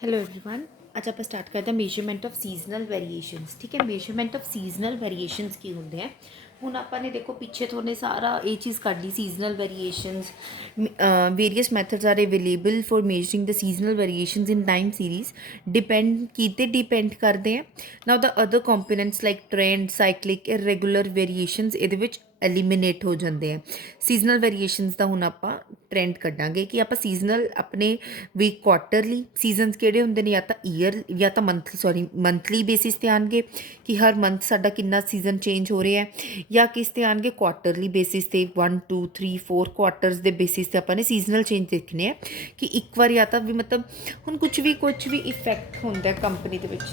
Hello everyone. आज आप start करते हैं मेजरमेंट ऑफ सीजनल वेरीएशंस। ठीक है, मेजरमेंट ऑफ सीजनल वेरीएशंस की होंगे हैं। ਹੁਣ ਆਪਾਂ ਨੇ ਦੇਖੋ ਪਿੱਛੇ ਥੋੜੇ ਸਾਰਾ ਇਹ ਚੀਜ਼ ਕੱਢ ਲਈ seasonal variations various methods are available for measuring the seasonal variations in time series depend ਕੀਤੇ ਡਿਪੈਂਡ ਕਰਦੇ ਆ। Now the other components like trend cyclic irregular variations ਇਹਦੇ ਵਿੱਚ ਐਲੀਮੀਨੇਟ ਹੋ ਜਾਂਦੇ ਆ। ਸੀਜ਼ਨਲ ਵੇਰੀਏਸ਼ਨਸ ਦਾ ਹੁਣ ਆਪਾਂ ਟ੍ਰੈਂਡ ਕੱਢਾਂਗੇ ਕਿ ਆਪਾਂ ਸੀਜ਼ਨਲ ਆਪਣੇ ਵੀ ਕੁਆਟਰਲੀ ਸੀਜ਼ਨਸ ਕਿਹੜੇ ਹੁੰਦੇ ਨੇ, ਜਾਂ ਤਾਂ ਈਅਰ ਜਾਂ ਤਾਂ ਮੰਥਲੀ ਬੇਸਿਸ ਤੇ ਆਣਗੇ ਕਿ ਹਰ ਮੰਥ ਸਾਡਾ ਕਿੰਨਾ ਸੀਜ਼ਨ ਚੇਂਜ ਹੋ ਰਿਹਾ ਹੈ, ਜਾਂ ਕਿਸ ਤੇ ਆਣਗੇ ਕੁਆਟਰਲੀ ਬੇਸਿਸ ਤੇ 1 2 3 4 ਕੁਆਟਰਸ ਦੇ ਬੇਸਿਸ ਤੇ ਆਪਾਂ ਨੇ ਸੀਜ਼ਨਲ ਚੇਂਜ ਦੇਖਣੇ ਆ ਕਿ ਇੱਕ ਵਾਰ ਜਾਂ ਤਾਂ ਵੀ ਮਤਲਬ ਹੁਣ ਕੁਝ ਵੀ ਇਫੈਕਟ ਹੁੰਦਾ ਕੰਪਨੀ ਦੇ ਵਿੱਚ।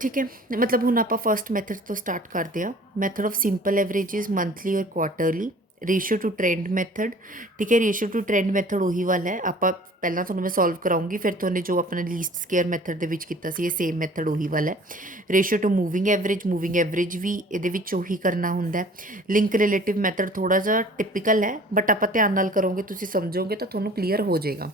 ठीक है, मतलब हूँ आप फस्ट मैथड तो स्टार्ट करते हैं। Method of simple averages monthly और quarterly. Ratio to trend method. ठीक है, रेशियो टू ट्रेंड मैथड उही वाला है। आप पहला थोड़ा मैं सॉल्व कराऊंगी, फिर तुमने जो अपने लीस्ट स्केयर मैथड के किया ये सेम मैथड उही वाला है। रेशियो टू मूविंग एवरेज भी ये उही करना होंगे। लिंक रिलेटिव मैथड थोड़ा जा टिपिकल है, बट आप ध्यान नाल करोगे तुम समझोगे तो थोड़ा क्लीयर हो जाएगा।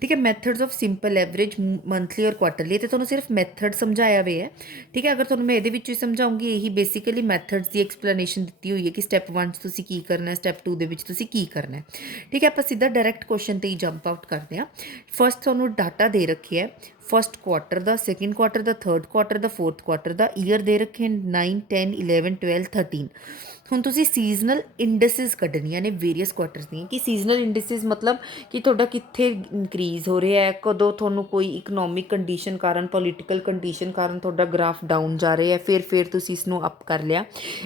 ठीक है, methods of simple average monthly और क्वार्टरली तो थोड़ा सिर्फ मैथड समझाया हुआ है। ठीक है, अगर थोड़ा मैं ये समझाऊंगी यही बेसिकली मैथड्स की एक्सप्लेनेशन दी हुई है कि स्टैप 1 तुसी की करना है, स्टैप 2 तुसी की करना है। ठीक है, आप सीधा डायरैक्ट क्वेश्चन ते ही जंप आउट करते हैं। फस्ट थोड़ा डाटा दे रखी है फस्ट क्वार्टर का, सैकेंड क्वार्टर का, थर्ड क्वार्टर का, फोर्थ क्वार्टर का, ईयर दे रखे 9 10 11 12 13। ਹੁਣ ਤੁਸੀਂ ਸੀਜ਼ਨਲ ਇੰਡੈਸਿਸ ਕੱਢਣੀਆਂ ਨੇ ਵੇਰੀਅਸ ਕੁਆਟਰਸ ਦੀਆਂ ਕਿ ਸੀਜ਼ਨਲ ਇੰਡੈਸਿਸ ਮਤਲਬ ਕਿ ਤੁਹਾਡਾ ਕਿੱਥੇ ਇਨਕਰੀਜ਼ ਹੋ ਰਿਹਾ ਹੈ, ਕਦੋਂ ਤੁਹਾਨੂੰ ਕੋਈ ਇਕਨੋਮਿਕ ਕੰਡੀਸ਼ਨ ਕਾਰਨ ਪੋਲੀਟੀਕਲ ਕੰਡੀਸ਼ਨ ਕਾਰਨ ਤੁਹਾਡਾ ਗ੍ਰਾਫ ਡਾਊਨ ਜਾ ਰਿਹਾ ਹੈ, ਫਿਰ ਤੁਸੀਂ ਇਸ ਨੂੰ ਅਪ ਕਰ ਲਿਆ।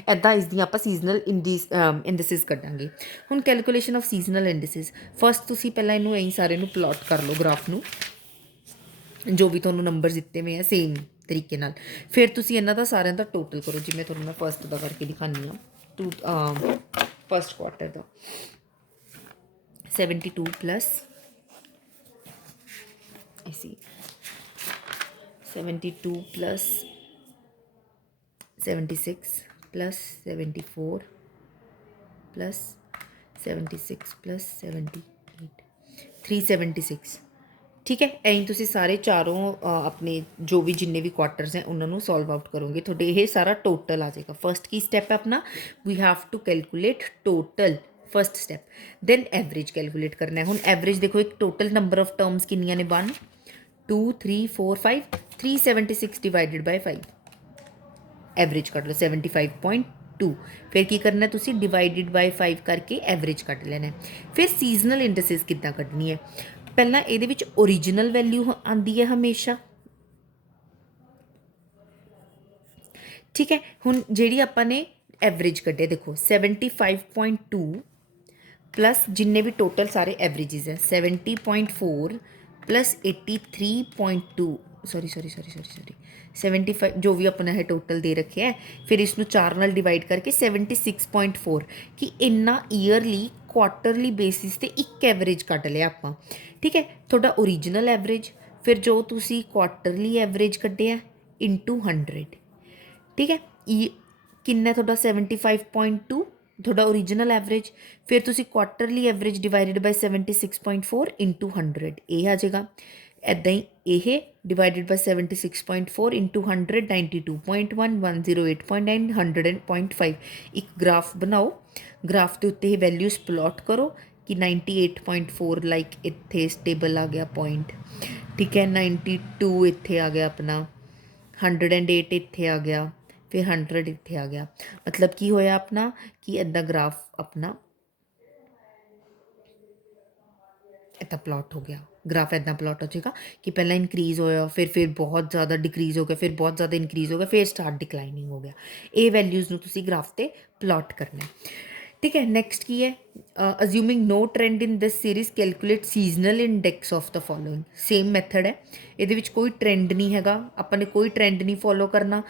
ਇੱਦਾਂ ਇਸ ਦੀਆਂ ਆਪਾਂ ਸੀਜ਼ਨਲ ਇੰਡੈਸਿਸ ਕੱਢਾਂਗੇ। ਹੁਣ ਕੈਲਕੂਲੇਸ਼ਨ ਆਫ ਸੀਜ਼ਨਲ ਇੰਡੈਸਿਸ। ਫਸਟ ਤੁਸੀਂ ਪਹਿਲਾਂ ਇਹਨੂੰ ਐਂ ਸਾਰੇ ਨੂੰ ਪਲਾਟ ਕਰ ਲਓ ਗ੍ਰਾਫ ਨੂੰ, ਜੋ ਵੀ ਤੁਹਾਨੂੰ ਨੰਬਰ ਦਿੱਤੇ ਹੋਏ ਆ ਸੇਮ ਤਰੀਕੇ ਨਾਲ। ਫਿਰ ਤੁਸੀਂ ਇਹਨਾਂ ਦਾ ਸਾਰਿਆਂ ਦਾ ਟੋਟਲ ਕਰੋ, ਜਿਵੇਂ ਤੁਹਾਨੂੰ ਮੈਂ ਫਸਟ ਦਾ ਕਰਕੇ ਦਿਖਾਉਂਦੀ ਹਾਂ। टू फस्ट क्वार्टर का 72 प्लस ऐसी 72 प्लस 76 प्लस 74 प्लस 76 प्लस 78 376। ठीक है, ऐं तुसी सारे चारों अपने जो भी जिन्ने भी क्वार्टर्स हैं उन्होंने सॉल्व आउट करोगे तो ये सारा टोटल आ जाएगा। फर्स्ट की स्टैप है अपना we have to calculate total first step, then average calculate करना है। हुण एवरेज देखो एक टोटल नंबर ऑफ टर्म्स किनियां ने 1 2 3 4 5 376 डिवाइडेड बाय 5 एवरेज कट लो 75.2। फिर की करना है तुसी डिवाइडेड बाय 5 करके एवरेज कट लेना है। फिर सीजनल इंडसिस कितना कटनी है, पहला ये ओरिजिनल वैल्यू आती है हमेशा। ठीक है, हुण जी आपने एवरेज कटे देखो 75.2 प्लस जिन्ने भी टोटल सारे एवरेजेस है 70.4 प्लस 83.2 सॉरी 75 जो भी अपना है टोटल दे रखे है। फिर इसनों 4 नाल डिवाइड करके 76.4 कि इन्ना ईयरली क्वार्टरली बेसिस ते एक एवरेज कट लिया आपां। ठीक है, थोड़ा ओरिजिनल एवरेज फिर जो तुसी क्वार्टरली एवरेज कड्ढिया इंटू 100। ठीक है, किन्ना थोड़ा 75.2 थोड़ा ओरिजिनल एवरेज, फिर तुसी quarterly average divided by 76.4 into 100 ये आ जाएगा। ਇੱਦਾਂ ਹੀ ਇਹ डिवाइडेड बाय 76.4 इंटू 100 92.1 108.9 100.5। एक ग्राफ बनाओ, ग्राफ के उत्ते वैल्यूज़ प्लॉट करो कि 98.4 लाइक इत्थे स्टेबल आ गया पॉइंट। ठीक है, 92 इत्थे आ गया अपना, 108 इत्थे आ गया, फिर 100 इत्थे आ गया। मतलब की होया अपना कि इदा ग्राफ अपना इतना प्लॉट हो गया। ग्राफ इदा प्लॉट हो जाएगा कि पहला इंक्रीज़ होया, फिर बहुत ज़्यादा डिक्रीज़ हो गया, फिर बहुत ज़्यादा इंक्रीज़ हो गया, फिर स्टार्ट डिक्लाइनिंग हो गया। ये वैल्यूज़ नूं तुसीं ग्राफ ते प्लॉट करना है। ठीक है, नैक्सट की है assuming no trend in this series calculate seasonal index of the following. Same method है, ये कोई ट्रेंड नहीं हैगा, अपने कोई ट्रेंड नहीं फॉलो करना,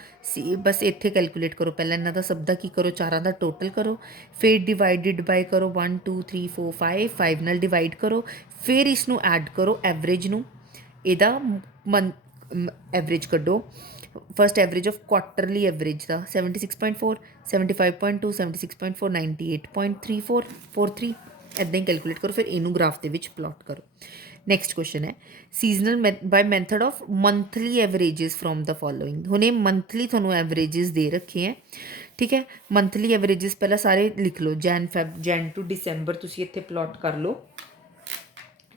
बस इत्थे कैलकुलेट करो। पहले इन्हां दा सब दा की करो, चारां दा टोटल करो, फिर डिवाइडेड बाय करो 1 2 3 4 5 5 नाल डिवाइड करो, फिर इसनूं ऐड करो एवरेज नूं, इहदा एवरेज कड्डो। First average of quarterly average का 76.4 75.2 76.4 98.34 43 इदा ही कैलकुलेट करो, फिर इनू ग्राफ के प्लॉट करो। ਨੈਕਸਟ ਕੁਐਸਚਨ ਹੈ seasonal by method of monthly averages from the following. ਹੁਣ ਇਹ ਮੰਥਲੀ ਤੁਹਾਨੂੰ ਐਵਰੇजेस ਦੇ ਰੱਖੇ ਹੈ, ਠੀਕ ਹੈ। ਮੰਥਲੀ ਐਵਰੇजेस ਪਹਿਲਾਂ ਸਾਰੇ ਲਿਖ ਲਓ, ਜੈਨ ਟੂ ਡਿਸੈਂਬਰ ਤੁਸੀਂ ਇੱਥੇ ਪਲਾਟ ਕਰ ਲਓ,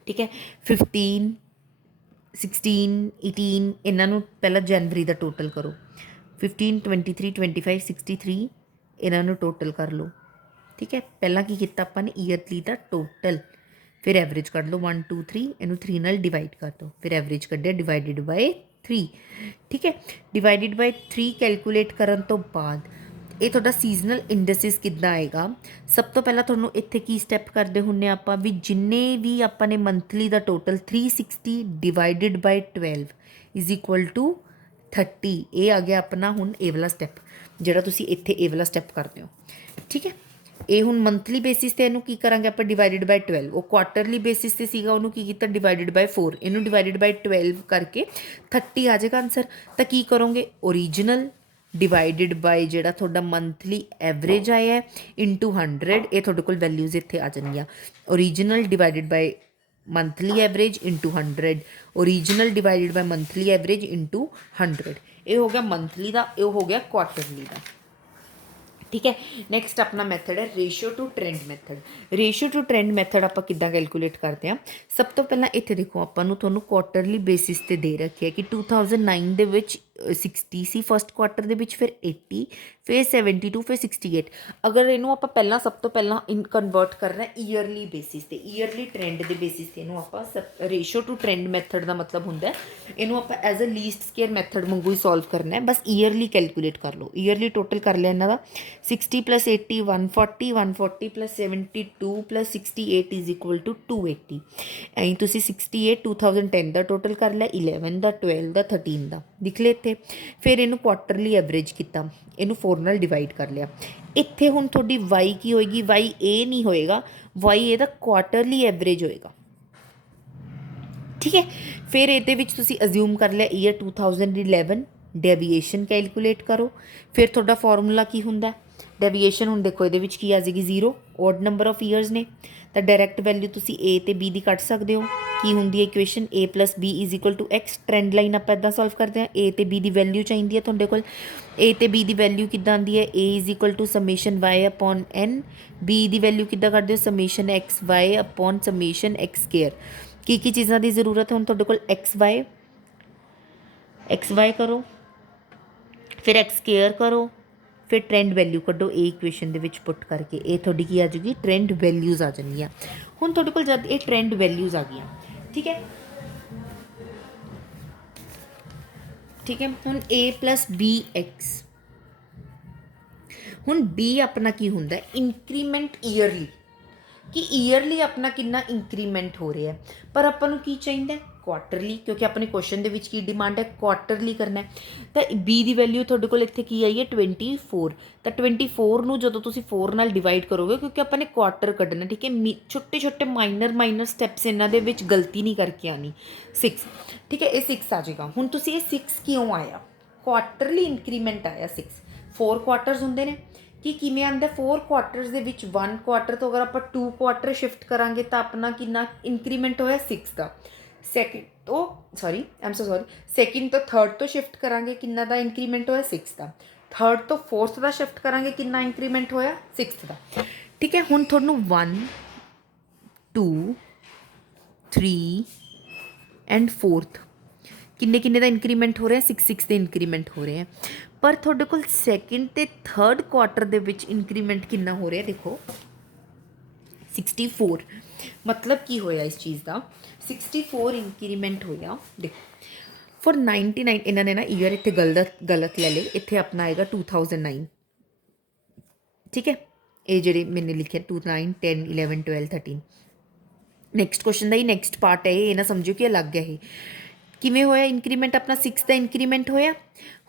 ਠੀਕ ਹੈ। 15 16 18 ਇਹਨਾਂ ਨੂੰ ਪਹਿਲਾਂ ਜਨਵਰੀ ਦਾ ਟੋਟਲ ਕਰੋ, 15 23 25 63 ਇਹਨਾਂ ਨੂੰ ਟੋਟਲ ਕਰ ਲਓ, ਠੀਕ ਹੈ। ਪਹਿਲਾਂ ਕੀ ਕੀਤਾ ਆਪਾਂ ਨੇ, ਈਅਰਲੀ ਦਾ ਟੋਟਲ, ਫਿਰ ਐਵਰੇਜ ਕੱਢ ਲਓ 1 2 3, ਇਹਨੂੰ 3 ਨਾਲ ਡਿਵਾਈਡ ਕਰ ਦਿਓ, ਫਿਰ ਐਵਰੇਜ ਕੱਢਿਆ ਡਿਵਾਈਡਿਡ ਬਾਏ 3, ਠੀਕ ਹੈ। ਡਿਵਾਈਡਿਡ ਬਾਏ 3 ਕੈਲਕੂਲੇਟ ਕਰਨ ਤੋਂ ਬਾਅਦ ਇਹ ਤੁਹਾਡਾ ਸੀਜ਼ਨਲ ਇੰਡਸਿਸ ਕਿੱਦਾਂ ਆਏਗਾ। ਸਭ ਤੋਂ ਪਹਿਲਾਂ ਤੁਹਾਨੂੰ ਇੱਥੇ ਕੀ ਸਟੈਪ ਕਰਦੇ ਹੁੰਦੇ ਆਪਾਂ ਵੀ, ਜਿੰਨੇ ਵੀ ਆਪਾਂ ਨੇ ਮੰਥਲੀ ਦਾ total 360 divided by 12 is equal to 30। ਇਹ ਆ ਗਿਆ ਆਪਣਾ ਹੁਣ ਇਹ ਵਾਲਾ ਸਟੈਪ, ਜਿਹੜਾ ਤੁਸੀਂ ਇੱਥੇ ਇਹ ਵਾਲਾ ਸਟੈਪ ਕਰਦੇ ਹੋ, ਠੀਕ ਹੈ। ਇਹ ਹੁਣ ਮੰਥਲੀ ਬੇਸਿਸ ਤੇ ਇਹਨੂੰ ਕੀ ਕਰਾਂਗੇ ਆਪਾਂ, ਡਿਵਾਈਡਿਡ ਬਾਈ 12। ਉਹ ਕੁਆਟਰਲੀ ਬੇਸਿਸ ਤੇ ਸੀਗਾ, ਉਹਨੂੰ ਕੀ ਕੀਤਾ, ਡਿਵਾਈਡਿਡ ਬਾਈ 4। ਇਹਨੂੰ ਡਿਵਾਈਡਿਡ ਬਾਈ 12 ਕਰਕੇ 30 ਆ ਜਾਏਗਾ ਆਨਸਰ। ਤਾਂ ਕੀ ਕਰੋਗੇ, ਓਰੀਜਨਲ ਡਿਵਾਈਡਿਡ ਬਾਈ ਜਿਹੜਾ ਤੁਹਾਡਾ ਮੰਥਲੀ ਐਵਰੇਜ ਆਇਆ ਹੈ ਇਨਟੂ 100। ਇਹ ਤੁਹਾਡੇ ਕੋਲ ਵੈਲਿਊਜ਼ ਇੱਥੇ ਆ ਜਾਣਗੀਆਂ, original divided by monthly average into 100, original divided by monthly average into 100। ਇਹ ਹੋ ਗਿਆ ਮੰਥਲੀ ਦਾ, ਇਹ ਹੋ ਗਿਆ ਕੁਆਟਰਲੀ ਦਾ, ਠੀਕ ਹੈ। ਨੈਕਸਟ ਆਪਣਾ ਮੈਥਡ ਹੈ ratio to trend method. Ratio to trend method ਆਪਾਂ ਕਿੱਦਾਂ ਕੈਲਕੂਲੇਟ ਕਰਦੇ ਹਾਂ। ਸਭ ਤੋਂ ਪਹਿਲਾਂ ਇੱਥੇ ਦੇਖੋ, ਆਪਾਂ ਨੂੰ ਤੁਹਾਨੂੰ ਕੁਆਟਰਲੀ ਬੇਸਿਸ ਤੇ ਦੇ ਰੱਖਿਆ ਕਿ 2009 ਦੇ ਵਿੱਚ 60 ਸੀ ਫਸਟ ਕੁਆਟਰ ਦੇ ਵਿੱਚ, ਫਿਰ 80, ਫਿਰ 72, ਫਿਰ 68। ਅਗਰ ਇਹਨੂੰ ਆਪਾਂ ਪਹਿਲਾਂ ਸਭ ਤੋਂ ਪਹਿਲਾਂ ਕਨਵਰਟ ਕਰਨਾ ਈਅਰਲੀ ਬੇਸਿਸ ਤੇ, ਈਅਰਲੀ ਟ੍ਰੈਂਡ ਦੇ ਬੇਸਿਸ ਤੇ ਇਹਨੂੰ ਆਪਾਂ ਰੇਸ਼ੀਓ ਟੂ ਟ੍ਰੈਂਡ ਮੈਥਡ ਦਾ ਮਤਲਬ ਹੁੰਦਾ ਇਹਨੂੰ ਆਪਾਂ as a least square method ਵਾਂਗੂ ਹੀ ਸੋਲਵ ਕਰਨਾ ਹੈ। ਬਸ ਈਅਰਲੀ ਕੈਲਕੂਲੇਟ ਕਰ ਲਓ, ਈਅਰਲੀ ਟੋਟਲ ਕਰ ਲਿਆ ਇਹਨਾਂ ਦਾ 60 + 80 140, 140 + 72 + 68 ਇਜ਼ ਇਕੁਅਲ ਟੂ 280। ਐਂ ਤੁਸੀਂ 68 2010 ਦਾ ਟੋਟਲ ਕਰ ਲਿਆ, 11 ਦਾ, 12 ਦਾ, 13 ਦਾ ਲਿਖ ਲਿਆ ਇੱਥੇ। ਫਿਰ ਇਹਨੂੰ ਕੁਆਟਰਲੀ ਐਵਰੇਜ ਕੀਤਾ, ਇਹਨੂੰ 4 ਨਾਲ ਡਿਵਾਈਡ ਕਰ ਲਿਆ। ਇੱਥੇ ਹੁਣ ਤੁਹਾਡੀ ਵਾਈ ਕੀ ਹੋਏਗੀ, ਵਾਈ ਇਹ ਨਹੀਂ ਹੋਏਗਾ, ਵਾਈ ਇਹਦਾ ਕੁਆਟਰਲੀ ਐਵਰੇਜ ਹੋਏਗਾ, ਠੀਕ ਹੈ। ਫਿਰ ਇਹਦੇ ਵਿੱਚ ਤੁਸੀਂ ਅਜ਼ਿਊਮ ਕਰ ਲਿਆ ਈਅਰ 2011, ਡੈਵੀਏਸ਼ਨ ਕੈਲਕੂਲੇਟ ਕਰੋ। ਫਿਰ ਤੁਹਾਡਾ ਫਾਰਮੂਲਾ ਕੀ ਹੁੰਦਾ, ਡੈਵੀਏਸ਼ਨ ਹੁਣ ਦੇਖੋ ਇਹਦੇ ਵਿੱਚ ਕੀ ਆ ਜਾਏਗੀ 0, ਓਡ ਨੰਬਰ ਆਫ ਈਅਰਸ ਨੇ, ਤਾਂ ਡਾਇਰੈਕਟ ਵੈਲਿਊ ਤੁਸੀਂ A ਤੇ B ਦੀ ਕੱਢ ਸਕਦੇ ਹੋ। ਕੀ ਹੁੰਦੀ ਹੈ equation, A + B is equal to X। Trend line ਆਪਾਂ ਇੱਦਾਂ ਸੋਲਵ ਕਰਦੇ ਹਾਂ, A ਤੇ B ਦੀ ਵੈਲਿਊ ਚਾਹੀਦੀ ਹੈ ਤੁਹਾਡੇ ਕੋਲ। A ਤੇ B ਦੀ ਵੈਲਿਊ ਕਿੱਦਾਂ ਆਉਂਦੀ ਹੈ, A is equal to summation y/n, B ਦੀ ਵੈਲਿਊ ਕਿੱਦਾਂ ਕੱਢਦੇ ਹੋ, ਸਮੇਸ਼ਨ xy/ਸਮੇਸ਼ਨ x ਸਕੁਏਅਰ। ਕੀ ਕੀ ਚੀਜ਼ਾਂ ਦੀ ਜ਼ਰੂਰਤ ਹੈ ਹੁਣ ਤੁਹਾਡੇ ਕੋਲ, xy ਕਰੋ, ਫਿਰ x ਸਕੁਏਅਰ ਕਰੋ, ਫਿਰ ਟ੍ਰੈਂਡ ਵੈਲਿਊ ਕੱਢੋ ਇਹ ਇਕੁਏਸ਼ਨ ਦੇ ਵਿੱਚ ਪੁੱਟ ਕਰਕੇ। ਇਹ ਤੁਹਾਡੀ ਕੀ ਆ ਜਾਊਗੀ, ਟ੍ਰੈਂਡ ਵੈਲਿਊਜ਼ ਆ ਜਾਣਗੀਆਂ। ਹੁਣ ਤੁਹਾਡੇ ਕੋਲ ਜਦ ਇਹ ਟ੍ਰੈਂਡ ਵੈਲਿਊਜ਼ ਆ ਗਈਆਂ, ਠੀਕ ਹੈ, ਠੀਕ ਹੈ। ਹੁਣ A + bx, ਹੁਣ B ਆਪਣਾ ਕੀ ਹੁੰਦਾ, ਇੰਕਰੀਮੈਂਟ ਈਅਰਲੀ, ਕਿ ਈਅਰਲੀ ਆਪਣਾ ਕਿੰਨਾ ਇੰਕਰੀਮੈਂਟ ਹੋ ਰਿਹਾ। ਪਰ ਆਪਾਂ ਨੂੰ ਕੀ ਚਾਹੀਦਾ, ਕੁਆਟਰਲੀ, ਕਿਉਂਕਿ ਆਪਣੇ ਕੁਐਸਚਨ ਦੇ ਵਿੱਚ ਕੀ ਡਿਮਾਂਡ ਹੈ, ਕੁਆਟਰਲੀ ਕਰਨਾ। ਤਾਂ B ਦੀ ਵੈਲਿਊ ਤੁਹਾਡੇ ਕੋਲ ਇੱਥੇ ਕੀ ਆਈ ਹੈ 24। ਤਾਂ 24 ਨੂੰ ਜਦੋਂ ਤੁਸੀਂ 4 ਨਾਲ ਡਿਵਾਈਡ ਕਰੋਗੇ, ਕਿਉਂਕਿ ਆਪਾਂ ਨੇ ਕੁਆਟਰ ਕੱਢਣਾ, ਠੀਕ ਹੈ। ਛੋਟੇ ਛੋਟੇ ਮਾਈਨਰ ਸਟੈਪਸ ਇਹਨਾਂ ਦੇ ਵਿੱਚ ਗਲਤੀ ਨਹੀਂ ਕਰਕੇ ਆਉਣੀ। 6, ਠੀਕ ਹੈ, ਇਹ 6 ਆ ਜਾਏਗਾ। ਹੁਣ ਤੁਸੀਂ ਇਹ 6 ਕਿਉਂ ਆਇਆ, ਕੁਆਟਰਲੀ ਇੰਕਰੀਮੈਂਟ ਆਇਆ 6। 4 ਕੁਆਟਰਸ ਹੁੰਦੇ ਨੇ, ਕਿ ਕਿਵੇਂ ਆਉਂਦਾ 4 ਕੁਆਟਰਸ ਦੇ ਵਿੱਚ 1 ਕੁਆਟਰ ਤੋਂ ਅਗਰ ਆਪਾਂ 2 ਕੁਆਟਰ ਸ਼ਿਫਟ ਕਰਾਂਗੇ ਤਾਂ ਆਪਣਾ ਕਿੰਨਾ ਇੰਕਰੀਮੈਂਟ ਹੋਇਆ 6 ਦਾ। ਸੈਕਿੰਡ ਤੋਂ ਸੈਕਿੰਡ ਤੋਂ ਥਰਡ ਤੋਂ ਸ਼ਿਫਟ ਕਰਾਂਗੇ, ਕਿੰਨਾ ਦਾ ਇੰਕਰੀਮੈਂਟ ਹੋਇਆ 6 ਦਾ। ਥਰਡ ਤੋਂ ਫੋਰਥ ਦਾ ਸ਼ਿਫਟ ਕਰਾਂਗੇ, ਕਿੰਨਾ ਇੰਕਰੀਮੈਂਟ ਹੋਇਆ 6 ਦਾ, ਠੀਕ ਹੈ। ਹੁਣ ਤੁਹਾਨੂੰ 1 2 3 ਐਂਡ 4th ਕਿੰਨੇ ਦਾ ਇੰਕਰੀਮੈਂਟ ਹੋ ਰਿਹਾ, 6 ਦੇ ਇੰਕਰੀਮੈਂਟ ਹੋ ਰਹੇ ਹੈ। ਪਰ ਤੁਹਾਡੇ ਕੋਲ ਸੈਕਿੰਡ ਤੇ ਥਰਡ ਕੁਆਟਰ ਦੇ ਵਿੱਚ ਇੰਕਰੀਮੈਂਟ ਕਿੰਨਾ ਹੋ ਰਿਹਾ, ਦੇਖੋ 64। ਮਤਲਬ ਕੀ ਹੋਇਆ ਇਸ ਚੀਜ਼ ਦਾ, 64 ਇੰਕਰੀਮੈਂਟ ਹੋਇਆ। ਦੇਖੋ ਫॉर 99, ਇਹਨਾਂ ਨੇ ਨਾ ਈਅਰ ਇੱਥੇ ਗਲਤ ਲੈ ਲਏ, ਇੱਥੇ ਆਪਣਾ ਆਏਗਾ 2009, ਠੀਕ ਹੈ। ਇਹ ਜਿਹੜੇ ਮੈंने ਲਿਖਿਆ 2 9 10 11 12 13। ਨੈਕਸਟ ਕੁਐਸਚਨ ਦਾ ਹੀ ਨੈਕਸਟ ਪਾਰਟ ਹੈ ਇਹ ਨਾ ਸਮਝੋ ਕਿ ਅਲੱਗ ਹੈ। ਇਹ ਕਿਵੇਂ ਹੋਇਆ ਇੰਕਰੀਮੈਂਟ, ਆਪਣਾ 6 ਦਾ ਇੰਕਰੀਮੈਂਟ ਹੋਇਆ।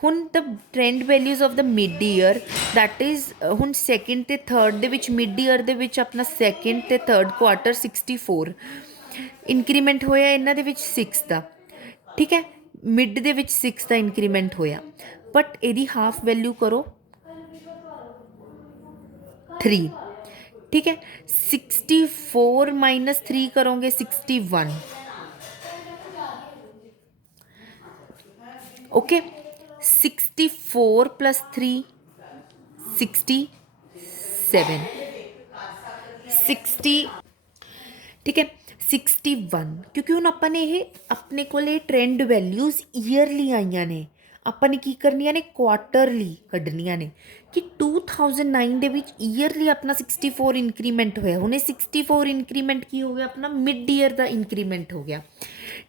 ਹੁਣ the trend values of the mid year, that is ਹੁਣ ਸੈਕਿੰਡ ਤੇ ਥਰਡ ਦੇ ਵਿੱਚ, ਮਿਡ ਈਅਰ ਦੇ ਵਿੱਚ ਆਪਣਾ ਸੈਕਿੰਡ ਤੇ ਥਰਡ ਕੁਆਟਰ 64 ਇੰਕਰੀਮੈਂਟ ਹੋਇਆ ਇਹਨਾਂ ਦੇ ਵਿੱਚ 6 ਦਾ, ਠੀਕ ਹੈ। ਮਿਡ ਦੇ ਵਿੱਚ 6 ਦਾ ਇੰਕਰੀਮੈਂਟ ਹੋਇਆ, ਬਟ ਇਹਦੀ ਹਾਫ ਵੈਲਿਊ ਕਰੋ 3, ठीक है। 64 - 3 करोगे 61, ओके 64 प्लस 3 67 60 ठीक है 61 क्योंकि ਹੁਣ ਆਪਾਂ ਨੇ ਇਹ ਆਪਣੇ ਕੋਲ ਇਹ ਟ੍ਰੈਂਡ ਵੈਲਿਊਜ਼ ਈਅਰਲੀ ਆਈਆਂ ਨੇ ਆਪਾਂ ਨੇ ਕੀ ਕਰਨੀਆਂ ਨੇ ਕੁਆਟਰਲੀ ਕੱਢਣੀਆਂ ਨੇ ਕਿ 2009 ਦੇ ਵਿੱਚ ਈਅਰਲੀ ਆਪਣਾ 64 ਇਨਕਰੀਮੈਂਟ ਹੋਇਆ ਹੁਣ ਇਹ 64 ਇਨਕਰੀਮੈਂਟ ਕੀ ਹੋ ਗਿਆ ਆਪਣਾ ਮਿਡ ਈਅਰ ਦਾ ਇਨਕਰੀਮੈਂਟ ਹੋ ਗਿਆ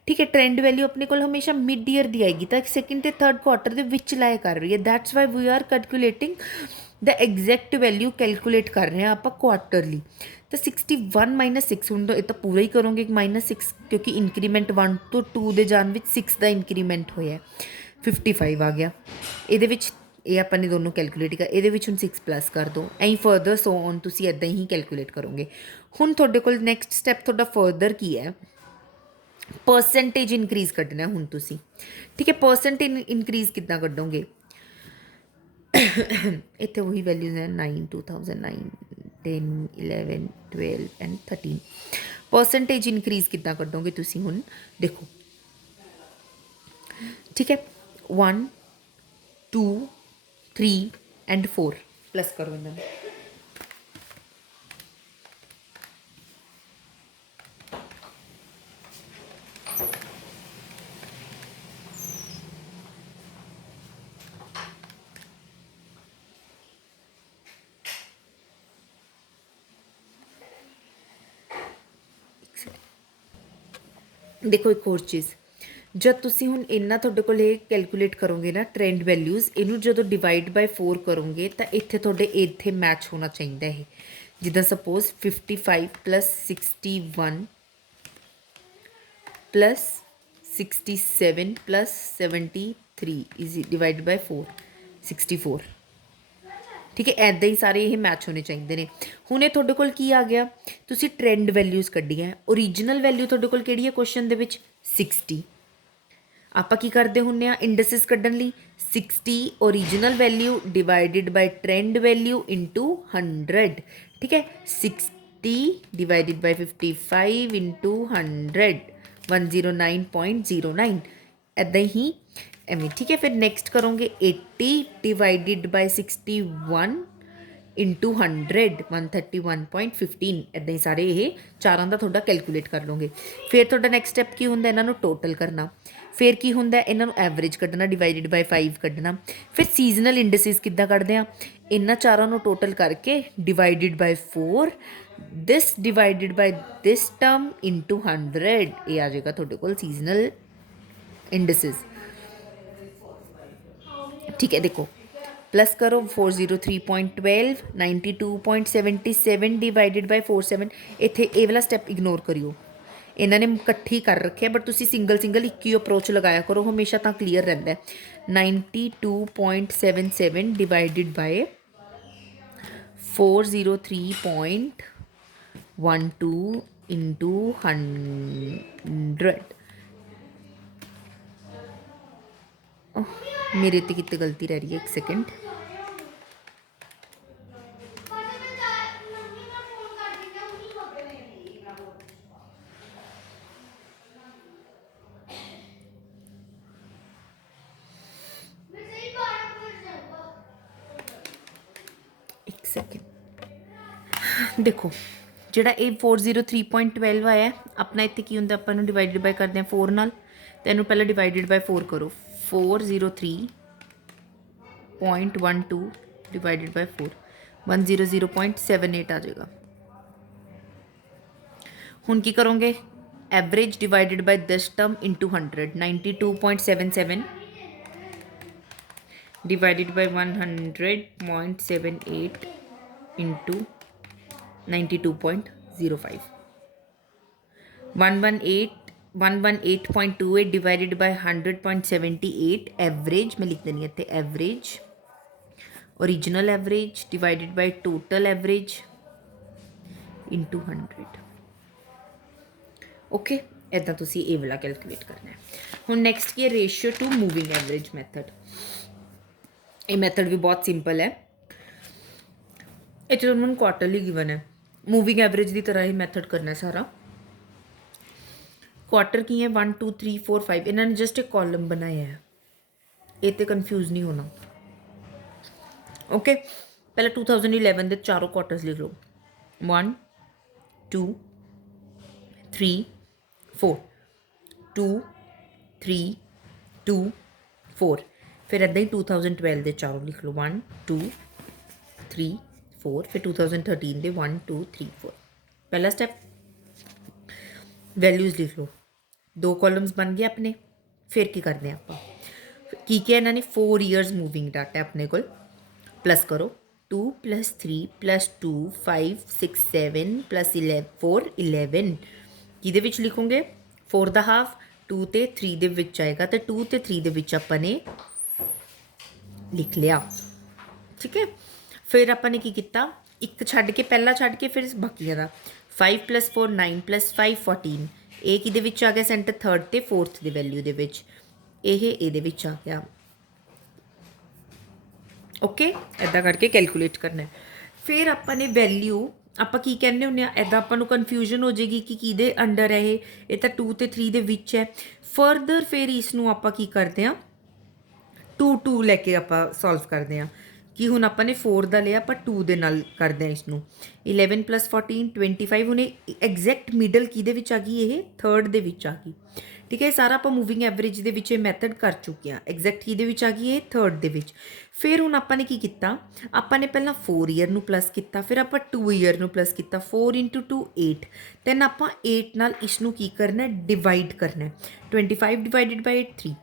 ਠੀਕ ਹੈ ਟ੍ਰੈਂਡ ਵੈਲਿਊ ਆਪਣੇ ਕੋਲ ਹਮੇਸ਼ਾ ਮਿਡ ਈਅਰ ਦੀ ਆਏਗੀ ਤਾਂ ਸੈਕਿੰਡ ਤੇ ਥਰਡ ਕੁਆਟਰ ਦੇ ਵਿੱਚ ਲਾਏ ਕਰ ਰਹੀ ਹੈ that's why we are calculating the exact value calculate ਕਰ ਰਹੇ ਹਾਂ ਆਪਾਂ ਕੁਆਟਰਲੀ तो 61 माइनस 6 हूँ तो ये पूरा ही करोगे -6 क्योंकि इंक्रीमेंट 1 तो 2 के जान 6 का इंक्रीमेंट होया 55 आ गया ये अपन ने दोनों कैलकुलेट कर ये हम 6 प्लस कर दो ऐं फर्दर सो ऑन तुसी इदां ही कैलकुलेट करोगे हुण तुहाडे कोल नैक्सट स्टैप तुहाडा फर्दर की है परसेंटेज इनक्रीज़ कड्डना हुण तुसी ठीक है परसेंटेज इनक्रीज़ किद्दां कड्डोगे इत्थे वही वैल्यूज हैं 9 2009 10 11 12 एंड 13 परसेंटेज इनक्रीज़ कितना करोगे तुसी हुण देखो ठीक है 1 2 3 एंड 4 प्लस करो इन्होंने देखो एक और चीज़ जब तुसी हुण इन्ना तुहाडे कोल कैलकुलेट करोगे ना ट्रेंड वैल्यूज़ इनू जो डिवाइड बाय 4 करोगे तो इत्थे तुहाडे इत्थे मैच होना चाहिए है जिद्दां suppose 55 plus 61 plus 67 plus 73 is divide by 4 64 ठीक है ऐदा ही सारे ये मैच होने चाहिए ने हुणे तुहाडे कोल की आ गया तुसी ट्रेंड वैल्यूज़ कड्ढियां ओरिजिनल वैल्यू तुहाडे कोल किहड़ी है क्वेश्चन दे विच 60 आपां की करदे हुन्ने आ इंडसिस कड्ढण लई 60 original value divided by trend value into 100 ठीक है 60 डिवाइडेड बाय 55 इंटू 100 109.09 ऐदा ही एवं ठीक है फिर नेक्स्ट करोगे 80 डिवाइडेड बाय 61 इंटू 100 131.15 ऐदा ही सारे ये चारों का थोड़ा कैलकुलेट कर लोगे फिर थोड़ा नेक्स्ट स्टैप की होंगे इन्हों टोटल करना फिर की होंगे इन्हों एवरेज कढ़ना डिवाइडेड बाय 5 कढ़ना फिर सीजनल इंडसिस किद्दां कढ़दे आ इन्हों चारों टोटल करके divided by 4 this divided by this term into 100 ये आ जाएगा थोड़े को सीजनल इंडसिस ठीक है देखो प्लस करो 403.12 92.77 डिवाइडेड बाय 47 इत्थे ये वाला स्टैप इग्नोर करियो इन्होंने इकट्ठी कर रखे बट तुसी सिंगल सिंगल एक ही अप्रोच लगाया करो हमेशा तो क्लीयर रहता है 92.77 डिवाइडेड बाय 403.12 इंटू 100 मेरे ते कितनी गलती रह रही है एक सेकंड एक सेकंड देखो ਜਿਹੜਾ ਇਹ 403.12 ਆਇਆ ਆਪਣਾ ਇੱਥੇ ਕੀ ਹੁੰਦਾ ਆਪਾਂ ਨੂੰ ਡਿਵਾਈਡਡ ਬਾਈ ਕਰਦੇ ਆ 4 ਨਾਲ ਤੇ ਇਹਨੂੰ ਪਹਿਲਾਂ ਡਿਵਾਈਡਡ ਬਾਈ 4 ਕਰੋ 403.12 डिवाइडेड बाय 4 100.78 आ जाएगा हुण की करोगे average divided by this term into 100 92.77 divided by 100.78 into 92.05 118.28 divided by 100.78 average मैं लिख देनी है average original average divided by total average into 100 okay इदा तुसी ये वाला कैलकुलेट करना है हुण नेक्स्ट की है ratio two moving average method ये मैथड भी बहुत सिंपल है इतने तुहानूं क्वार्टरली गिवन है मूविंग एवरेज की तरह ही मैथड करना है सारा क्वार्टर की है 1 2 3 4 5 इन्होंने जस्ट एक कॉलम बनाया है ये तो कन्फ्यूज़ नहीं होना। ओके, पहले 2011 के चारों क्वार्टर्स लिख लो। 1 2 3 4 2 3 2 4। फिर इदा ही 2012 के चारों लिख लो। 1 2 3 4। फिर 2013 के 1 2 3 4। पहला स्टैप वैल्यूज़ लिख लो। 2 कॉलम्स बन गए अपने। फिर की करते हैं आप की क्या इन्होंने 4 ईयर्स मूविंग डाटा है अपने को। प्लस करो 2 + 3 + 2 5 6 7 + 11 4 11। किहदे विच लिखोगे 4 दा हाफ 2 ते 3 दे विच आएगा तो 2 ते 3 दे विच आपां ने लिख लिया। ठीक है, फिर आपां ने की किया एक छड्ड के पहला छड्ड के फिर बाकियां दा 5 + 4 9 + 5 14। ये किहदे विच आ गया सेंटर थर्ड ते फोर्थ दी वैल्यू दे विच। ये विच आ गया। ओके, इदा करके कैलकुलेट करना है। फिर आपां ने वैल्यू आपां की कहने होंगे इदा आपां नूं कन्फ्यूजन हो जाएगी कि किहदे अंडर है ये तो 2 ते 3 दे विच है। फरदर फिर इसनूं आपां की करते हैं 2 2 लैके आपां सॉल्व करते हैं कि हुण आपां ने 4 दा लिया आपां 2 दे नाल करते हैं इसनूं। 11 + 14 25। हुण एग्जैक्ट मिडल किहदे विच आ गई ये थर्ड दे विच आ गई। ठीक है, सारा आपां moving average they which method कर चुके हैं। एग्जैक्ट किहदे विच आ गई ये थर्ड दे विच। फिर हुण आपां ने की कीता आपां ने पहला 4 ईयर नूं प्लस किया फिर आपां 2 ईयर नूं प्लस किया 4 × 2 8। दैन आपां 8 नाल इसनूं की करना है डिवाइड करना है। 25 divided by 8 3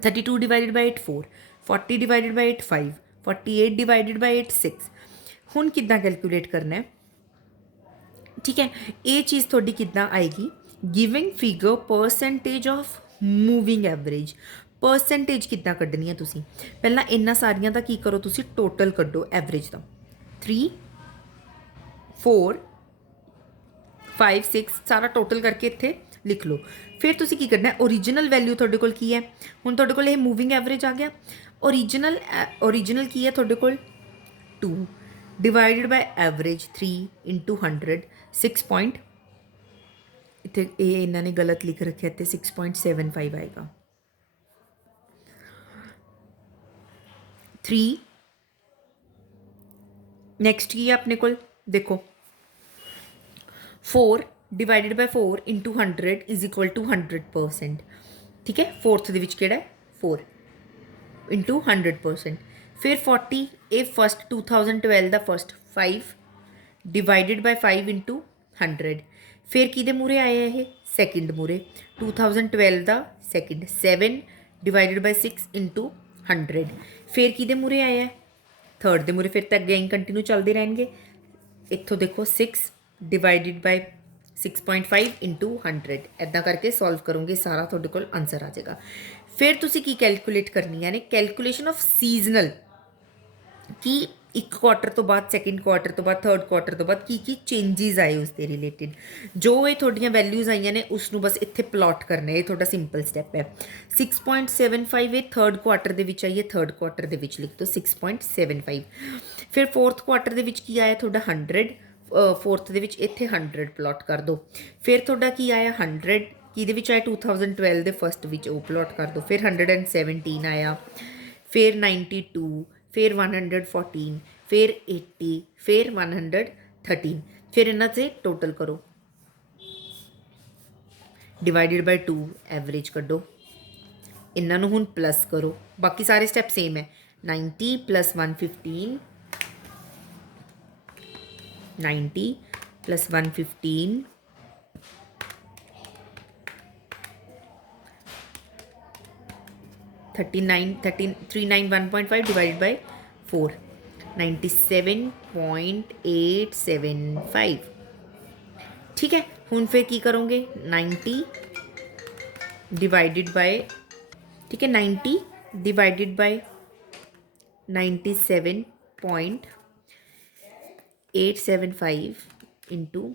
32 divided by 8 4 40 divided by 8 5 48 divided by 8 6। हुण किद्दां कैलकुलेट करना है। ठीक है, ये चीज़ थोड़ी किद्दां आएगी giving figure percentage of moving average. Percentage किद्दां कड्ढनी है तुसीं पहलां इन्ना सारियां दा की करो तुसीं टोटल कड्ढो एवरेज दा 3 4 5 6 सारा टोटल करके इत्थे लिख लो। फिर तुसी की करना है ओरिजिनल वैल्यू थोड़े कोल की है हुण थोड़े कोल मूविंग एवरेज आ गया। ओरिजिनल की है थोड़े कोल 2 डिवाइडेड बाय एवरेज 3 × 100 6 पॉइंट इतने ये इन्होंने गलत लिख रखे इतने 6.75 आएगा। 3 नैक्सट की है अपने को देखो 4 डिवाइडेड बाय 4 × 100 = 100%। ठीक है, फोर्थ दे विच केड़ा है 4 × 100%। फिर 40 ये फस्ट 2012 का फस्ट 5 डिवाइडेड बाय 5 × 100। फिर किहदे मूरे आया ये सैकेंड मूरे 2012 का सैकेंड 7 डिवाइडेड बाय 6 × 100। फिर किहदे मूरे आया थर्ड दे मूरे। फिर तक अगे कंटिन्यू चलते रहेंगे। इत्थों देखो 6 डिवाइडेड बाय 6.5 × 100 इदा करके सॉल्व करोगे सारा थोड़े को आंसर आ जाएगा। फिर तुसी की कैलकुलेट करनी है कैलकुलेशन ऑफ सीजनल कि एक क्वार्टर तो बाद सैकेंड क्वार्टर तो बाद थर्ड क्वार्टर तो बाद की चेंजिज आए उसके रिलेटिड जो ये थोड़ियाँ वैल्यूज़ आईयां ने उसनों बस इत्थे प्लॉट करना है। ये थोड़ा सिंपल स्टैप है। 6.75 ये थर्ड क्वार्टर दे विच आइए थर्ड क्वार्टर दे विच लिख दो 6.75। फिर फोर्थ क्वार्टर दे विच की आया थोड़ा 100 फोर्थ दे विच इत्थे 100 प्लॉट कर दो। फिर थोड़ा की आया 100 किहदे विच आया 2012 दे फस्ट विच वो प्लॉट कर दो। फिर 117 आया फिर 92 फिर 114 फिर 80 फिर 113। फिर इन्हां से टोटल करो डिवाइडेड बाय 2 एवरेज कड्डो। इन्हां नूं हुण प्लस करो बाकी सारे स्टैप सेम है 90 + 115 90 + 115 391.5 डिवाइडेड बाय 4 97.875। ठीक है, हुण फिर की करोगे 90 डिवाइडेड बाय ठीक है 90 डिवाइडेड बाय 97.875 ×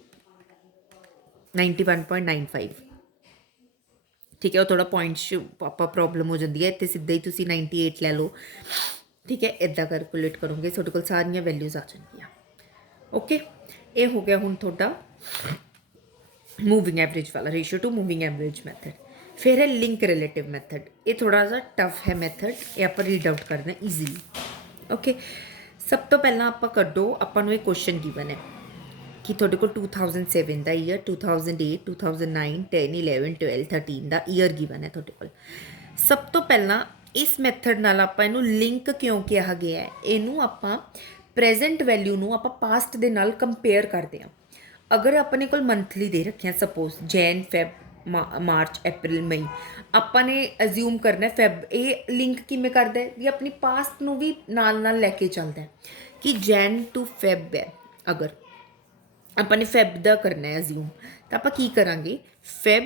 91.95। ठीक है, वो थोड़ा पॉइंट्स पापा प्रॉब्लम हो जाती है इतने सीधा ही तुम 98 लै लो। ठीक है, इदा कैलकुलेट करोगे थोड़े को सारिया वैल्यूज़ आ जाएंगी। ओके, ये हो गया हूँ थोड़ा मूविंग एवरेज वाला ratio two moving average method. फिर है लिंक रिलेटिव मैथड। ये थोड़ा सा टफ है मैथड, ये आप रीड आउट करना ईजीली। ओके, सब तो पहला आप कड्डो, अपन एक क्वेश्चन गिवन है कि थोड़े को 2007 का ईयर, 2008, 2009, 10, 11, 12, 13 का ईयर गिवन है थोड़े को। सब तो पहला इस मैथड नाल आपां इनू लिंक क्यों कहा गया है, इनू आपां प्रेजेंट वैल्यू नू आपां पास्ट दे नाल कंपेयर करते हैं। अगर अपने को मंथली दे रखे हैं, सपोज जैन, फैब, मार्च, अप्रैल, मई, ਆਪਾਂ ਨੇ ਅਜ਼ਿਊਮ ਕਰਨਾ ਫੈਬ, ਇਹ ਲਿੰਕ ਕਿਵੇਂ ਕਰਦਾ ਹੈ ਵੀ ਆਪਣੀ ਪਾਸਟ ਨੂੰ ਵੀ ਨਾਲ ਨਾਲ ਲੈ ਕੇ ਚੱਲਦਾ ਹੈ ਕਿ ਜੈਨ ਟੂ ਫੈਬ ਹੈ। ਅਗਰ ਆਪਾਂ ਨੇ ਫੈਬ ਦਾ ਕਰਨਾ ਹੈ ਅਜ਼ਿਊਮ, ਤਾਂ ਆਪਾਂ ਕੀ ਕਰਾਂਗੇ, ਫੈਬ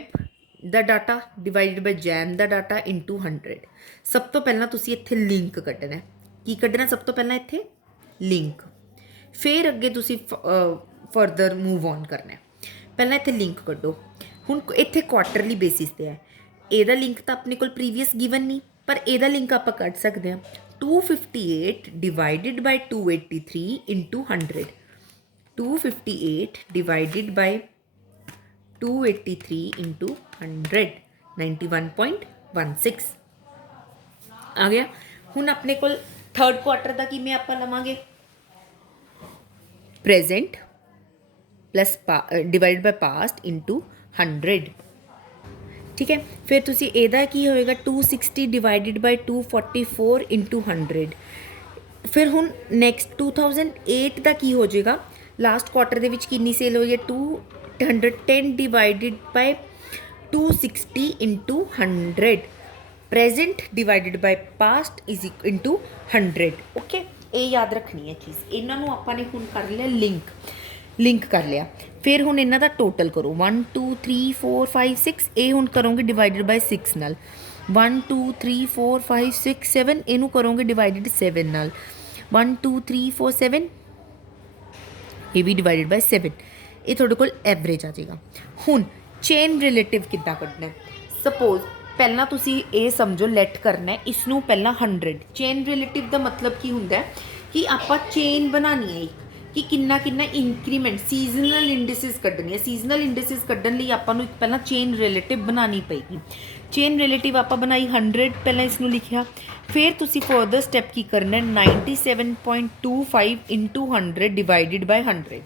ਦਾ ਡਾਟਾ ਡਿਵਾਈਡਡ ਬਾਈ ਜੈਨ ਦਾ ਡਾਟਾ ਇਨਟੂ 100। ਸਭ ਤੋਂ ਪਹਿਲਾਂ ਤੁਸੀਂ ਇੱਥੇ ਲਿੰਕ ਕੱਢਣਾ। ਕੀ ਕੱਢਣਾ ਸਭ ਤੋਂ ਪਹਿਲਾਂ ਇੱਥੇ ਲਿੰਕ, ਫਿਰ ਅੱਗੇ ਤੁਸੀਂ ਫਰਦਰ ਮੂਵ ਔਨ ਕਰਨਾ। ਪਹਿਲਾਂ ਇੱਥੇ ਲਿੰਕ ਕੱਢੋ। ਹੁਣ ਇੱਥੇ ਕੁਆਟਰਲੀ ਬੇਸਿਸ ਤੇ ਹੈ, ਇਹਦਾ ਲਿੰਕ ਤਾਂ ਆਪਣੇ ਕੋਲ ਪ੍ਰੀਵੀਅਸ ਗਿਵਨ ਨਹੀਂ, ਪਰ ਇਹਦਾ ਲਿੰਕ ਆਪਾਂ ਕੱਢ ਸਕਦੇ ਹਾਂ। 258 divided by 283 into 100। 258 divided by 283 into 100, 91.16 आ गया। हुण अपने को थर्ड क्वार्टर का किमें आप लवांगे, present plus divide by past into 100। ठीक है, फिर तुसी एदा की होएगा 260 डिवाइडेड बाय 244 इंटू 100। फिर हुण नैक्सट 2008 का की हो जाएगा, लास्ट क्वार्टर ਦੇ ਵਿੱਚ ਕਿੰਨੀ ਸੇਲ ਹੋਈ ਹੈ, 210 divided by 260 into 100। Present divided by past is into 100। Okay, ਇਹ ਯਾਦ ਰੱਖਣੀ ਹੈ ਚੀਜ਼। ਇਹਨਾਂ ਨੂੰ ਆਪਾਂ ਨੇ ਹੁਣ ਕਰ ਲਿਆ ਲਿੰਕ ਕਰ ਲਿਆ। ਫਿਰ ਹੁਣ ਇਹਨਾਂ ਦਾ ਟੋਟਲ ਕਰੋ, 1 2 3 4 5 6। ਇਹ ਹੁਣ ਕਰੋਗੇ ਡਿਵਾਈਡਡ ਬਾਈ 6 ਨਾਲ। 1 2 3 4 5 6 7, ਇਹਨੂੰ ਕਰੋਗੇ ਡਿਵਾਈਡਡ 7 ਨਾਲ। 1 2 3 4 7, ਇਹ ਵੀ ਡਿਵਾਈਡਡ ਬਾਈ 7। ਇਹ ਤੁਹਾਡੇ ਕੋਲ ਐਵਰੇਜ ਆ ਜਾਏਗਾ। ਹੁਣ ਚੇਨ ਰਿਲੇਟਿਵ ਕਿੱਦਾਂ ਕੱਢਣਾ। ਸਪੋਜ਼ ਪਹਿਲਾਂ ਤੁਸੀਂ ਇਹ ਸਮਝੋ ਲੈਟ ਕਰਨਾ ਇਸ ਨੂੰ ਪਹਿਲਾਂ 100। ਚੇਨ ਰਿਲੇਟਿਵ ਦਾ ਮਤਲਬ ਕੀ ਹੁੰਦਾ ਕਿ ਆਪਾਂ ਚੇਨ ਬਣਾਉਣੀ ਹੈ ਇੱਕ, ਕਿ ਕਿੰਨਾ ਕਿੰਨਾ ਇੰਕਰੀਮੈਂਟ, ਸੀਜ਼ਨਲ ਇੰਡਿਸਿਸ ਕੱਢਣੀ ਹੈ। ਸੀਜ਼ਨਲ ਇੰਡਿਸਿਸ ਕੱਢਣ ਲਈ ਆਪਾਂ ਨੂੰ ਇੱਕ ਪਹਿਲਾਂ ਚੇਨ ਰਿਲੇਟਿਵ ਬਣਾਉਣੀ ਪਏਗੀ। ਚੇਨ ਰਿਲੇਟਿਵ ਆਪਾਂ ਬਣਾਈ 100, ਪਹਿਲਾਂ ਇਸ ਨੂੰ ਲਿਖਿਆ। फिर तुसी फर्दर स्टैप की करना, 97.25 into 100 divided by 100।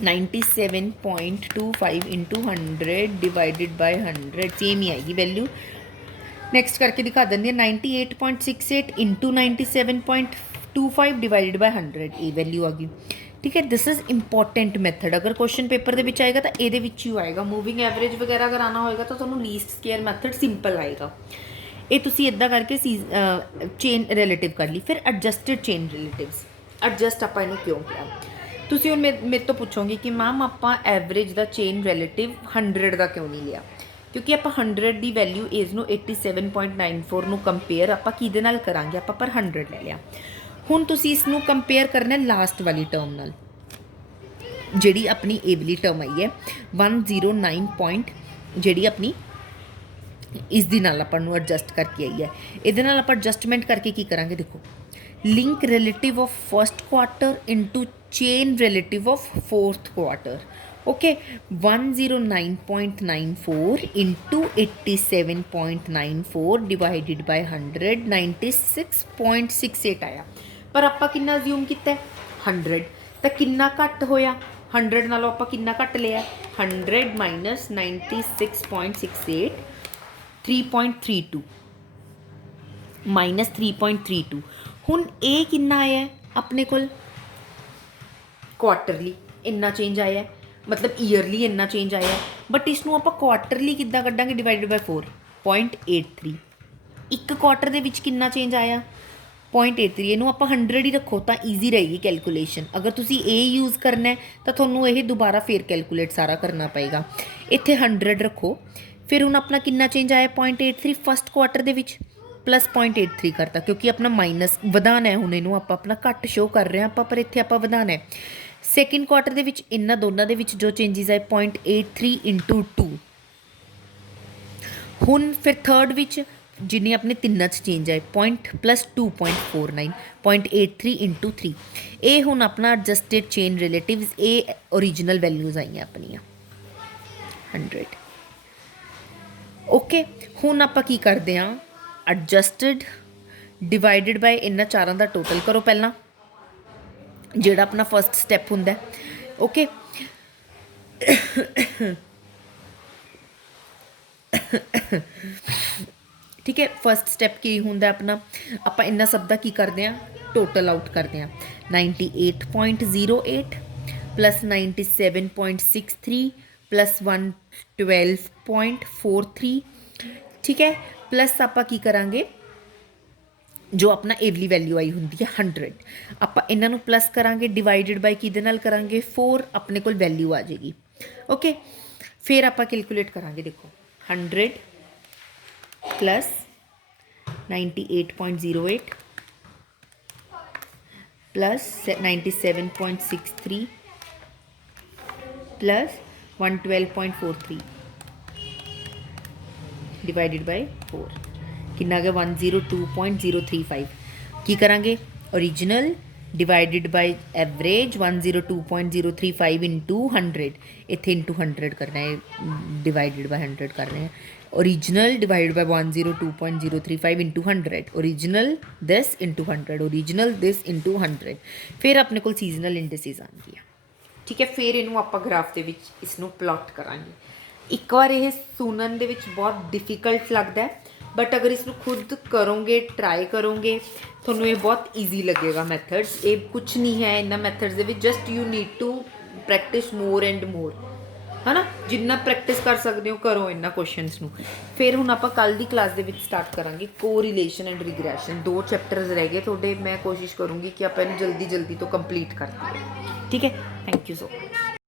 97.25 into 100 divided by 100 same ही आएगी वैल्यू। नैक्सट करके दिखा देंगे 98.68 इंटू 97.25 डिवाइडेड बाय 100, ये वैल्यू आ गई। ठीक है, दिस इज़ इंपॉर्टेंट मैथड। अगर क्वेश्चन पेपर के विच आएगा तो ये ही आएगा। मूविंग एवरेज वगैरह अगर आना होएगा तो तुहानूं लीस्ट स्केयर मैथड सिंपल आएगा। ये तुसी इदा करके चेन रिलेटिव कर ली। फिर एडजस्टिड चेन रिलेटिव्स, एडजस्ट आपां इहनूं क्यों किया। तुसी हुण मेरे तो पूछोगे कि मैम आपां एवरेज दा चेन रिलेटिव 100 का क्यों नहीं लिया, क्योंकि आपां 100 की वैल्यू एज नूं 87.94 नूं कंपेयर आपां किहदे नाल करांगे, आपां पर 100 ले लिया। हुण तुसी इसनूं कंपेयर करना लास्ट वाली टर्म नाल, जिहड़ी अपनी ए वाली टर्म आई है 109 पॉइंट, जिहड़ी अपनी इस दी नाल आपां नूं एडजस्ट करके आई है। इहदे नाल आपां एडजस्टमेंट करके की करांगे, देखो link relative of first quarter into chain relative of fourth quarter. Okay, 109.94 into 87.94 divided by 100, 96.68 आया। पर आपां कितना अज्यूम किया 100, तो कितना घट होया 100 नालों आपां कितना घट लिया 100 माइनस 96.68, 3.32 माइनस 3.32। हुण ये कितना आया अपने कोल क्वार्टरली इन्ना चेंज आया है, मतलब ईयरली इन्ना चेंज आया है। बट इसनूं आपां क्वार्टरली किद्दां कड्डांगे, डिवाइडेड बाय 4.83। एक क्वार्टर दे विच कितना चेंज आया 0.83। इनू आप 100 ही रखो तो ईजी रहेगी कैलकुलेशन। अगर तुसी ए यूज़ करना है तो थोनू ये दोबारा फिर कैलकुलेट सारा करना पएगा। इत्थे 100 रखो, फिर हुण अपना कितना चेंज आया 0.83 फस्ट क्वार्टर दे विच प्लस 0.83 करता, क्योंकि अपना माइनस वधाना है। हुण इनू आप अपना घट शो कर रहे हैं आप, पर इत्थे आप वधाना है। सैकेंड क्वार्टर दे विच इन्हां दोनों दे विच जो चेंजिज आए 0.83 इंटू 2। हुण फिर थर्ड विच जिन्हें अपने तिना चेंज आए पॉइंट प्लस 2.49, 0.83 इंटू 3। ये हुण अपना एडजस्टेड चेन रिलेटिव्स, ये ओरिजिनल वैल्यूज़ आई अपनिया 100। ਓਕੇ, ਹੁਣ ਆਪਾਂ ਕੀ ਕਰਦੇ ਹਾਂ, ਐਡਜਸਟਡ ਡਿਵਾਈਡਡ ਬਾਈ ਇਹਨਾਂ ਚਾਰਾਂ ਦਾ ਟੋਟਲ ਕਰੋ ਪਹਿਲਾਂ, ਜਿਹੜਾ ਆਪਣਾ ਫਸਟ ਸਟੈਪ ਹੁੰਦਾ। ਓਕੇ, ਠੀਕ ਹੈ। ਫਸਟ ਸਟੈਪ ਕੀ ਹੁੰਦਾ ਆਪਣਾ, ਆਪਾਂ ਇਹਨਾਂ ਸਭ ਦਾ ਕੀ ਕਰਦੇ ਹਾਂ, ਟੋਟਲ ਆਊਟ ਕਰਦੇ ਹਾਂ। 98.08 ਪਲੱਸ 97.63 ਪਲੱਸ 112.43, ਠੀਕ ਹੈ। ਪਲੱਸ ਆਪਾਂ ਕੀ ਕਰਾਂਗੇ, ਜੋ ਆਪਣਾ ਏਵਲੀ ਵੈਲਿਊ ਆਈ ਹੁੰਦੀ ਹੈ 100, ਆਪਾਂ ਇਹਨਾਂ ਨੂੰ ਪਲੱਸ ਕਰਾਂਗੇ, ਡਿਵਾਈਡਡ ਬਾਈ ਕਿਹਦੇ ਨਾਲ ਕਰਾਂਗੇ, 4, ਆਪਣੇ ਕੋਲ ਵੈਲਿਊ ਆ ਜਾਏਗੀ। ਓਕੇ, ਫਿਰ ਆਪਾਂ ਕੈਲਕੂਲੇਟ ਕਰਾਂਗੇ, ਦੇਖੋ 100 plus 98.08 plus 97.63 plus 112.43 divided by 4 कितना आ गया 102.035। की करांगे, original divided by average 102.035 into 100, इतने इंटू 100 करना है, डिवाइडेड बाय 100 कर रहे हैं। Original divided by 102.035 into 100, original this into 100, original this into 100। फिर अपने को सीजनल इंडिसेस आती है, ठीक है। फिर इनू आप ग्राफ के इसनू प्लॉट करांगे। एक बार ये सुनन दे विच बहुत डिफिकल्ट लगता है, बट अगर इसनू खुद करोगे, ट्राई करोगे, थोनू ये बहुत ईजी लगेगा। मैथड्स ये कुछ नहीं है इन्होंने methods they which, just you need to practise more and more, है ना। जिन्ना प्रैक्टिस कर सकते हो करो इन्होंने क्वेश्चनस नू। फिर हुण आपां कल दी क्लास दे विच स्टार्ट करांगे कोरिलेशन एंड रिग्रेशन। 2 चैप्टर्स रह गए थोड़े, मैं कोशिश करूँगी कि आप जल्दी जल्दी तो कंप्लीट कर दिए, ठीक है। Thank you so much.